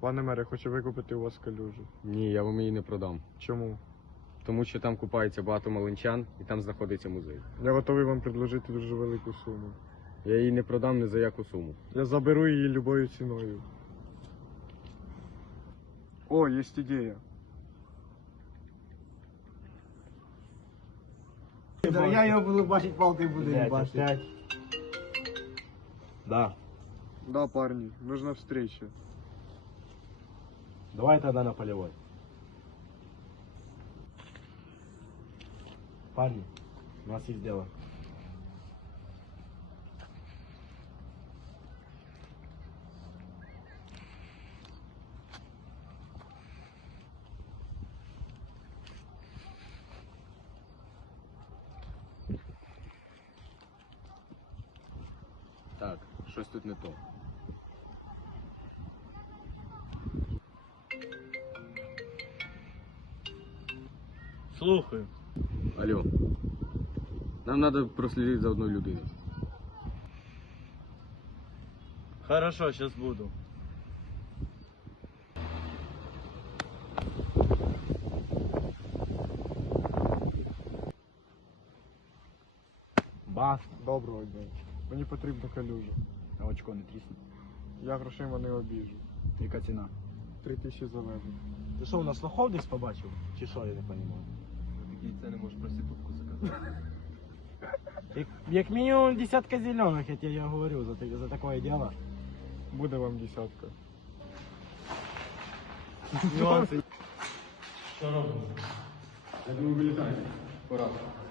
Пане мере, хочу викупити у вас калюжу. Ні, я вам її не продам. Чому? Тому що там купається багато малинчан і там знаходиться музей. Я готовий вам предложити дуже велику суму. Я її не продам ні за яку суму. Я заберу її любою ціною. О, є ідея. Я його буду бачити, палкою буду її бачити. Да. Да, парни, нужна встреча. Давай тогда на полевой. Парни, у нас есть дело. Так, щось тут не то. Слухаю. Алло. Нам треба прослідити за одною людиною. Хорошо, сейчас буду. Бас, Доброго дня. Мені потрібна калюжа. а очко не трісне. Я грошима не обіжу. Яка ціна? 3000 залежить. Ти що, у нас лохов десь побачив? Чи що, я не розумію? Такий це не можеш проститутку заказати. Як мінімум десятка зеленых, я тебе говорю, за такое дело. Буде вам десятка. Нюанси. Що робимо? Я думаю, вилітайте. Пора.